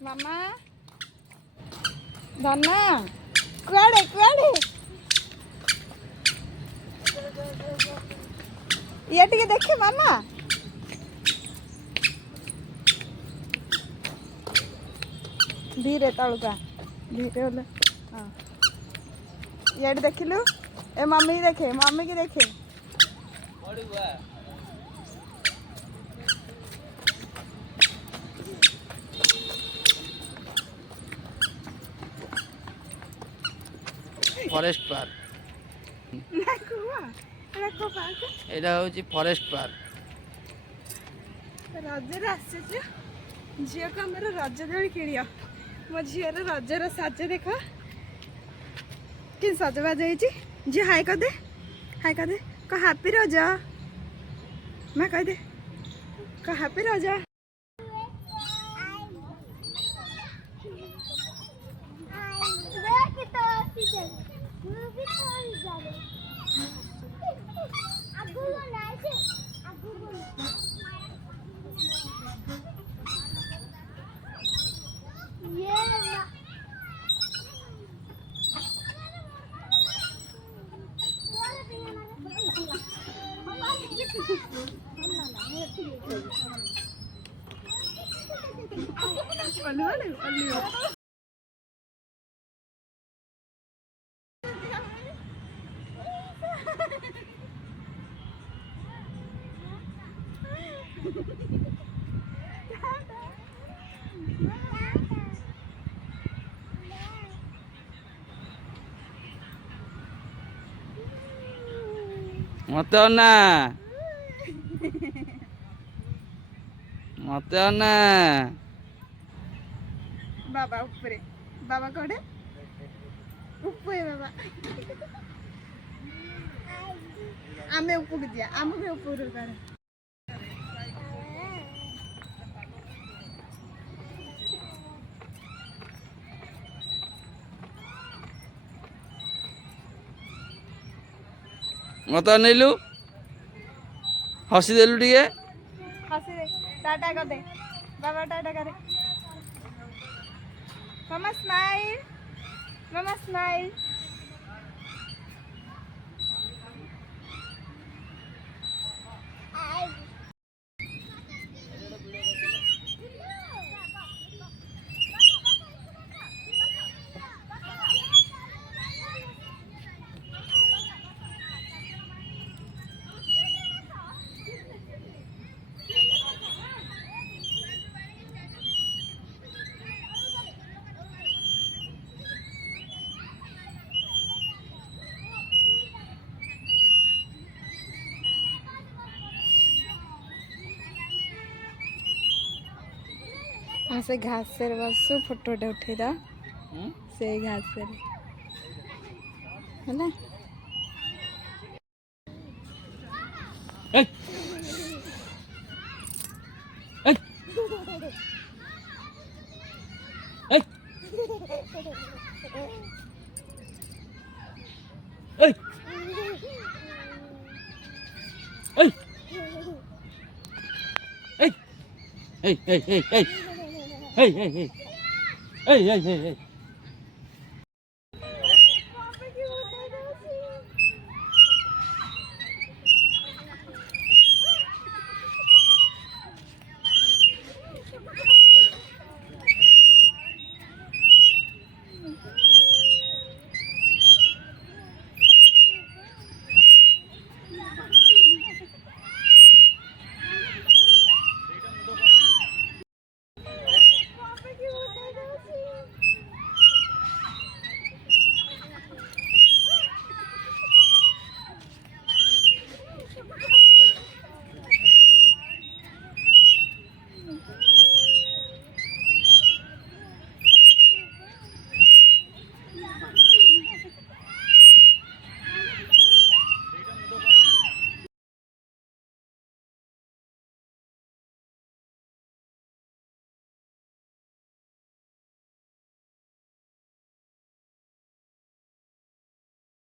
ମାମା ଧନ କୁଆଡେ କୁଆଡେ ଇଏ ଟିକେ ଦେଖେ ମାମା ଧୀରେ ତଳୁକା ଧୀରେ ବୋଲେ ହଁ ଇଆଡେ ଦେଖିଲୁ ए मम्मी की देखे मम्मी की देखे फॉरेस्ट पार्क एटा होची फॉरेस्ट पार्क रजर आसे झील को आम रज दोली किण मो झीर रजर सज देख कि सजबाज झी हाय कर दे हाय कर दे कह हैप्पी रज मैं कह दे कह हैप्पी रज मत ना मत ना बाबा ऊपर बाबा कोड़े ऊपर बाबा आमे ऊपर दिया आम भी ऊपर कर मत नेलु हसी देलु टिके हसी दे टाटा कर दे बाबा टाटा करे मामा स्माइल हाँ से घास से बसु फोटो उठे दा से घास से है ना hey hey hey hey hey hey hey hey hey hey hey hey